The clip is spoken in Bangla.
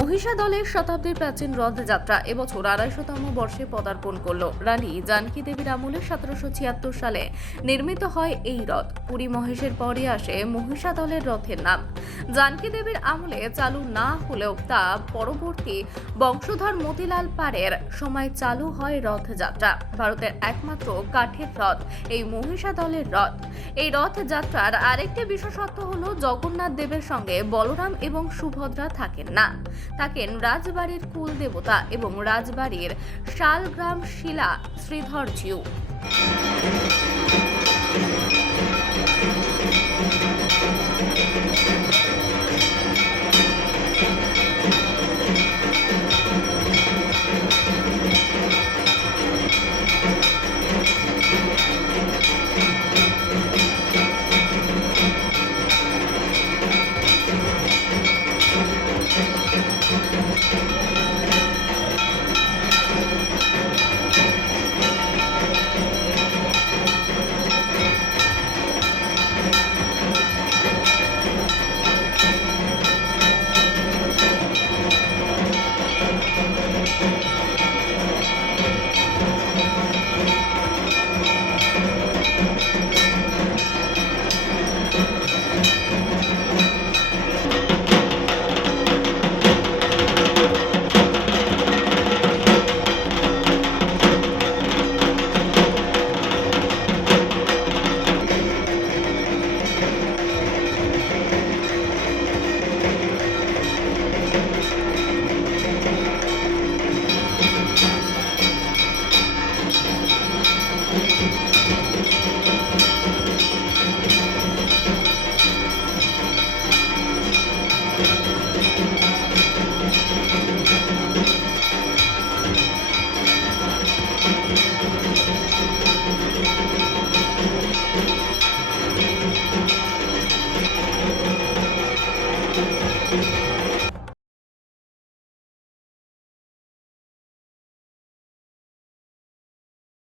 মহিষা দলের শতাব্দীর প্রাচীন রথযাত্রা এবছর ২৫০তম বর্ষে পদার্পণ করল। রানী জানকী দেবীর আমলে ১৭৭৬ সালে নির্মিত হয় এই রথ। পুরী মহেশের পরে আসে মহিষা দলের রথের নাম। জানকী দেবীর আমলে চালু না হলেও তা পরবর্তী বংশধর মতিলাল পাড়ের সময় চালু হয় রথযাত্রা। ভারতের একমাত্র কাঠের রথ এই মহিষা দলের রথ। এই রথযাত্রার আরেকটি বিশেষত্ব হলো জগন্নাথ দেবের সঙ্গে বলরাম এবং সুভদ্রা থাকেন না, থাকেন রাজবাড়ির কুল দেবতা এবং রাজবাড়ির শালগ্রাম শিলা শ্রীধরজিউ।